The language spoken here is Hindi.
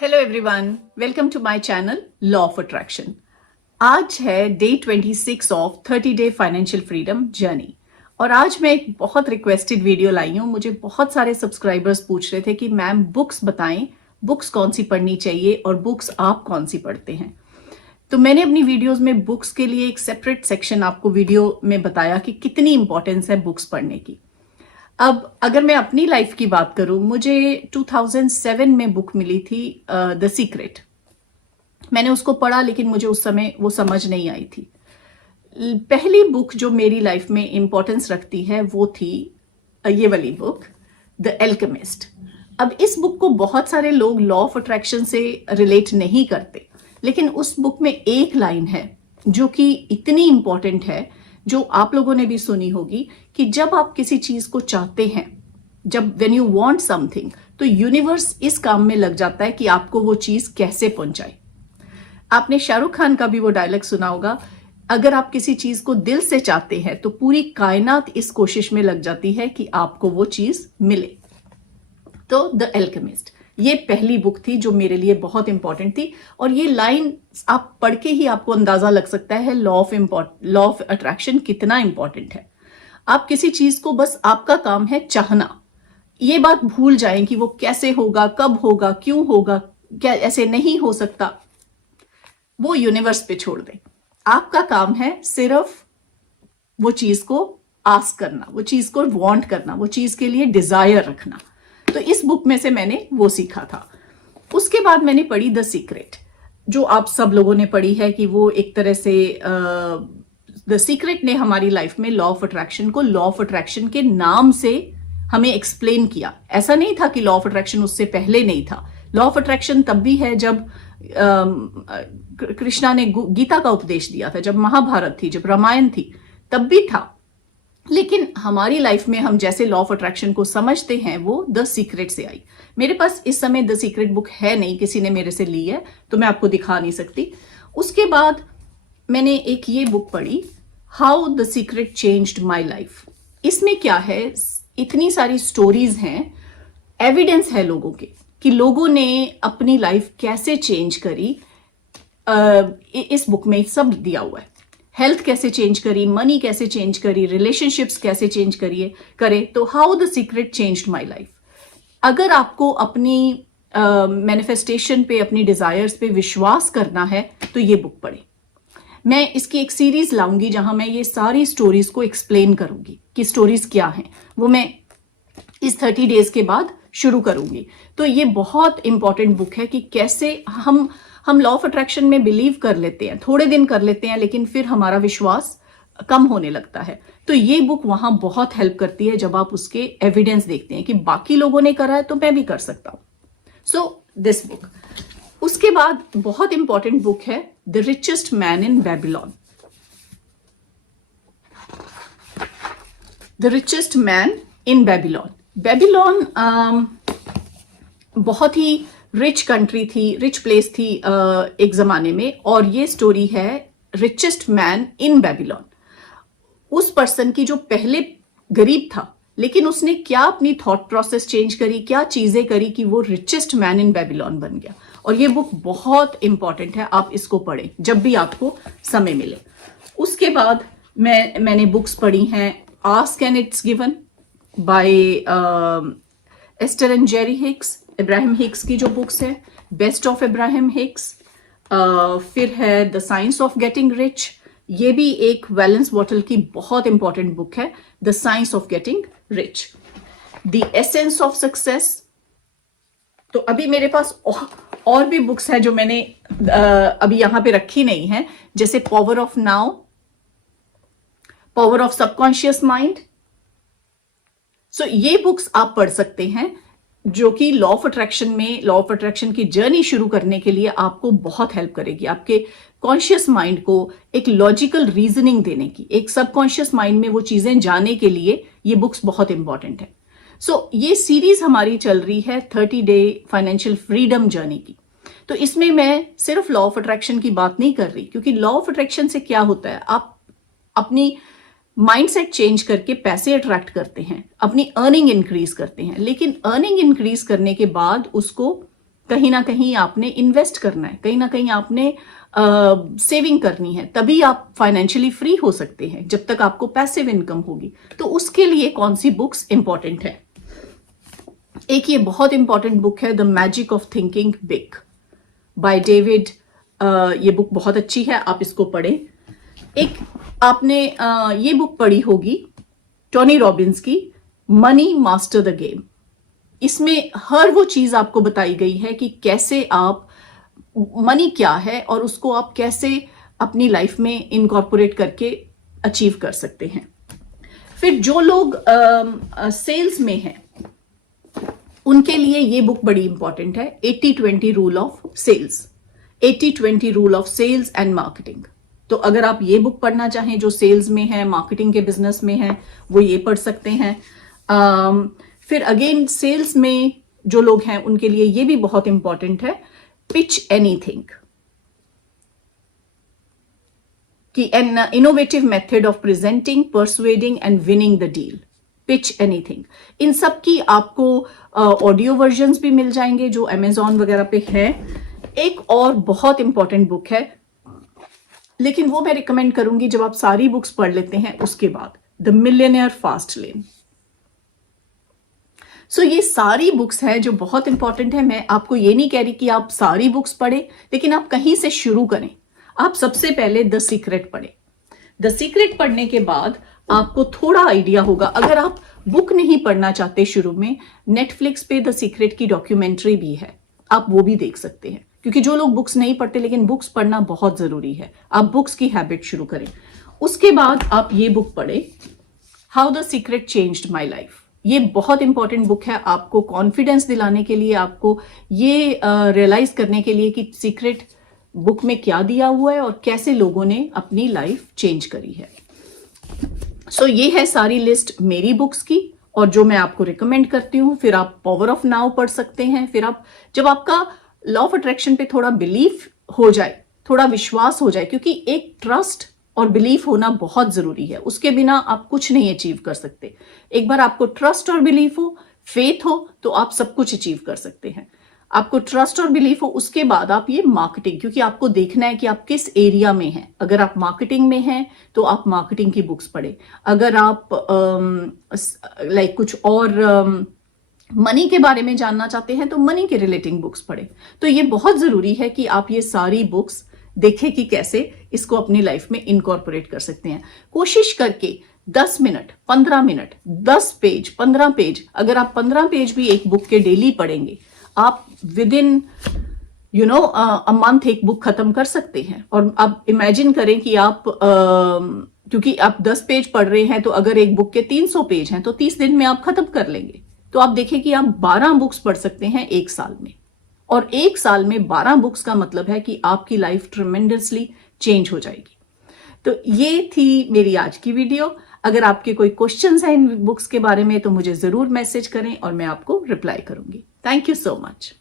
Hello everyone, welcome to my channel law of attraction. आज है day 26 of 30 day financial freedom journey और आज मैं एक बहुत रिक्वेस्टेड वीडियो लाई हूँ। मुझे बहुत सारे सब्सक्राइबर्स पूछ रहे थे कि मैम बुक्स बताएं, बुक्स कौन सी पढ़नी चाहिए और बुक्स आप कौन सी पढ़ते हैं। तो मैंने अपनी वीडियोस में बुक्स के लिए एक सेपरेट सेक्शन आपको वीडियो में बताया कि कितनी इंपॉर्टेंस है बुक्स पढ़ने की। अब अगर मैं अपनी लाइफ की बात करूं, मुझे 2007 में बुक मिली थी द सीक्रेट। मैंने उसको पढ़ा लेकिन मुझे उस समय वो समझ नहीं आई थी। पहली बुक जो मेरी लाइफ में इंपॉर्टेंस रखती है वो थी ये वाली बुक, द एल्केमिस्ट। अब इस बुक को बहुत सारे लोग लॉ ऑफ अट्रैक्शन से रिलेट नहीं करते, लेकिन उस बुक में एक लाइन है जो कि इतनी इंपॉर्टेंट है, जो आप लोगों ने भी सुनी होगी कि जब आप किसी चीज को चाहते हैं, जब व्हेन यू वांट समथिंग, तो यूनिवर्स इस काम में लग जाता है कि आपको वो चीज कैसे पहुंचाए। आपने शाहरुख खान का भी वो डायलॉग सुना होगा, अगर आप किसी चीज को दिल से चाहते हैं तो पूरी कायनात इस कोशिश में लग जाती है कि आपको वो चीज मिले। तो द एल्केमिस्ट ये पहली बुक थी जो मेरे लिए बहुत इंपॉर्टेंट थी, और ये लाइन आप पढ़ के ही आपको अंदाजा लग सकता है लॉ ऑफ अट्रैक्शन कितना इंपॉर्टेंट है। आप किसी चीज को बस आपका काम है चाहना। ये बात भूल जाएं कि वो कैसे होगा, कब होगा, क्यों होगा, क्या ऐसे नहीं हो सकता, वो यूनिवर्स पे छोड़ दें। आपका काम है सिर्फ वो चीज को आस्क करना, वो चीज को वांट करना, वो चीज के लिए डिजायर रखना। तो इस बुक में से मैंने वो सीखा था। उसके बाद मैंने पढ़ी द सीक्रेट, जो आप सब लोगों ने पढ़ी है कि वो एक तरह से द सीक्रेट ने हमारी लाइफ में लॉ ऑफ अट्रैक्शन को लॉ ऑफ अट्रैक्शन के नाम से हमें एक्सप्लेन किया। ऐसा नहीं था कि लॉ ऑफ अट्रैक्शन उससे पहले नहीं था। लॉ ऑफ अट्रैक्शन तब भी है जब कृष्णा ने गीता का उपदेश दिया था, जब महाभारत थी, जब रामायण थी, तब भी था। लेकिन हमारी लाइफ में हम जैसे लॉ ऑफ अट्रैक्शन को समझते हैं वो द सीक्रेट से आई। मेरे पास इस समय द सीक्रेट बुक है नहीं, किसी ने मेरे से ली है तो मैं आपको दिखा नहीं सकती। उसके बाद मैंने एक ये बुक पढ़ी, how the secret changed my life. इसमें क्या है, इतनी सारी स्टोरीज हैं, एविडेंस है लोगों के कि लोगों ने अपनी लाइफ कैसे चेंज करी। इस बुक में सब दिया हुआ है। हेल्थ कैसे चेंज करी, मनी कैसे चेंज करी, रिलेशनशिप्स कैसे चेंज करे। तो how the secret changed my life. अगर आपको अपनी मैनिफेस्टेशन पे, अपनी डिजायर्स पे विश्वास करना है तो ये बुक पढ़े। मैं इसकी एक सीरीज लाऊंगी जहां मैं ये सारी स्टोरीज को एक्सप्लेन करूंगी कि स्टोरीज क्या हैं। वो मैं इस 30 डेज के बाद शुरू करूंगी। तो ये बहुत इंपॉर्टेंट बुक है कि कैसे हम लॉ ऑफ अट्रैक्शन में बिलीव कर लेते हैं, थोड़े दिन कर लेते हैं, लेकिन फिर हमारा विश्वास कम होने लगता है। तो ये बुक वहां बहुत हेल्प करती है जब आप उसके एविडेंस देखते हैं कि बाकी लोगों ने करा है तो मैं भी कर सकता हूं। So this book. उसके बाद बहुत इंपॉर्टेंट बुक है the richest man in Babylon. The richest man in Babylon. Babylon बहुत ही रिच कंट्री थी, रिच प्लेस थी एक जमाने में, और ये स्टोरी है रिचेस्ट मैन इन बेबीलोन। उस पर्सन की जो पहले गरीब था, लेकिन उसने क्या अपनी थॉट प्रोसेस चेंज करी, क्या चीजें करी कि वो रिचेस्ट मैन इन बेबीलोन बन गया। और ये बुक बहुत इंपॉर्टेंट है, आप इसको पढ़ें जब भी आपको समय मिले। उसके बाद मैंने बुक्स पढ़ी हैं, ask and it's given by Esther and Jerry Hicks, Abraham Hicks की जो बुक्स है, बेस्ट ऑफ इब्राहिम हिक्स। फिर है the science of getting rich, ये भी एक वैलेंस बॉटल की बहुत इंपॉर्टेंट बुक है, the science of getting rich. The essence of success. तो अभी मेरे पास और भी बुक्स है जो मैंने अभी यहां पे रखी नहीं है, जैसे power of now, power of subconscious mind. So ये बुक्स आप पढ़ सकते हैं जो कि लॉ ऑफ अट्रैक्शन की जर्नी शुरू करने के लिए आपको बहुत हेल्प करेगी। आपके कॉन्शियस माइंड को एक लॉजिकल रीजनिंग देने की, एक सबकॉन्शियस माइंड में वो चीजें जाने के लिए ये बुक्स बहुत इंपॉर्टेंट है। सो ये सीरीज हमारी चल रही है 30 डे फाइनेंशियल फ्रीडम जर्नी की। तो इसमें मैं सिर्फ लॉ ऑफ अट्रैक्शन की बात नहीं कर रही, क्योंकि लॉ ऑफ अट्रैक्शन से क्या होता है, आप अपनी माइंडसेट चेंज करके पैसे अट्रैक्ट करते हैं, अपनी अर्निंग इंक्रीज करते हैं, लेकिन अर्निंग इंक्रीज करने के बाद उसको कहीं ना कहीं आपने इन्वेस्ट करना है, कहीं ना कहीं आपने सेविंग करनी है, तभी आप फाइनेंशियली फ्री हो सकते हैं, जब तक आपको पैसिव इनकम होगी। तो उसके लिए कौन सी बुक्स इंपॉर्टेंट है? एक ये बहुत इंपॉर्टेंट बुक है the magic of thinking big by David. ये बुक बहुत अच्छी है, आप इसको पढ़ें। एक आपने ये बुक पढ़ी होगी टोनी रॉबिन्स की, मनी मास्टर द गेम। इसमें हर वो चीज आपको बताई गई है कि कैसे आप, मनी क्या है और उसको आप कैसे अपनी लाइफ में इनकॉर्पोरेट करके अचीव कर सकते हैं। फिर जो लोग सेल्स में हैं उनके लिए ये बुक बड़ी इंपॉर्टेंट है, 80-20 rule of sales, 80-20 rule of sales and marketing. तो अगर आप ये बुक पढ़ना चाहें, जो सेल्स में है, मार्केटिंग के बिजनेस में है, वो ये पढ़ सकते हैं। फिर अगेन सेल्स में जो लोग हैं उनके लिए ये भी बहुत इंपॉर्टेंट है, पिच एनीथिंग, कि an innovative method of presenting, persuading and winning the deal, pitch anything. इन सब की आपको ऑडियो वर्जन्स भी मिल जाएंगे जो अमेजॉन वगैरह पे है। एक और बहुत इंपॉर्टेंट बुक है, लेकिन वो मैं रिकमेंड करूंगी जब आप सारी बुक्स पढ़ लेते हैं उसके बाद, द मिलियनेयर फास्ट लेन। सो ये सारी बुक्स है जो बहुत इंपॉर्टेंट है। मैं आपको ये नहीं कह रही कि आप सारी बुक्स पढ़ें, लेकिन आप कहीं से शुरू करें। आप सबसे पहले द सीक्रेट पढ़ें। द सीक्रेट पढ़ने के बाद आपको थोड़ा आइडिया होगा। अगर आप बुक नहीं पढ़ना चाहते शुरू में, नेटफ्लिक्स पे द सीक्रेट की डॉक्यूमेंट्री भी है, आप वो भी देख सकते हैं। क्योंकि जो लोग बुक्स नहीं पढ़ते, लेकिन बुक्स पढ़ना बहुत जरूरी है, आप बुक्स की हैबिट शुरू करें। उसके बाद आप ये बुक पढ़ें, how the secret changed my life. ये बहुत इंपॉर्टेंट बुक है आपको कॉन्फिडेंस दिलाने के लिए, आपको ये रियलाइज करने के लिए कि सीक्रेट बुक में क्या दिया हुआ है और कैसे लोगों ने अपनी लाइफ चेंज करी है। सो ये है सारी लिस्ट मेरी बुक्स की और जो मैं आपको रिकमेंड करती हूँ। फिर आप पावर ऑफ नाउ पढ़ सकते हैं। फिर आप, जब आपका लॉ ऑफ अट्रैक्शन पे थोड़ा बिलीफ हो जाए, थोड़ा विश्वास हो जाए, क्योंकि एक ट्रस्ट और बिलीफ होना बहुत जरूरी है, उसके बिना आप कुछ नहीं अचीव कर सकते। एक बार आपको ट्रस्ट और बिलीफ हो, फेथ हो, तो आप सब कुछ अचीव कर सकते हैं। आपको ट्रस्ट और बिलीफ हो, उसके बाद आप ये मार्केटिंग, क्योंकि आपको देखना है कि आप किस एरिया में हैं। अगर आप मार्केटिंग में हैं तो आप मार्केटिंग की बुक्स पढ़ें। अगर आप लाइक कुछ और मनी के बारे में जानना चाहते हैं तो मनी के रिलेटिंग बुक्स पढ़ें। तो ये बहुत जरूरी है कि आप ये सारी बुक्स देखें कि कैसे इसको अपनी लाइफ में इनकॉर्पोरेट कर सकते हैं। कोशिश करके 10 मिनट, 15 मिनट, 10 पेज, 15 पेज, अगर आप 15 पेज भी एक बुक के डेली पढ़ेंगे, आप विद इन अ मंथ एक बुक खत्म कर सकते हैं। और आप इमेजिन करें कि आप क्योंकि आप 10 पेज पढ़ रहे हैं, तो अगर एक बुक के 300 पेज हैं तो 30 दिन में आप खत्म कर लेंगे। तो आप देखें कि आप 12 बुक्स पढ़ सकते हैं एक साल में, और एक साल में 12 बुक्स का मतलब है कि आपकी लाइफ ट्रेमेंडसली चेंज हो जाएगी। तो ये थी मेरी आज की वीडियो। अगर आपके कोई क्वेश्चंस हैं इन बुक्स के बारे में तो मुझे जरूर मैसेज करें और मैं आपको रिप्लाई करूंगी। Thank you so much.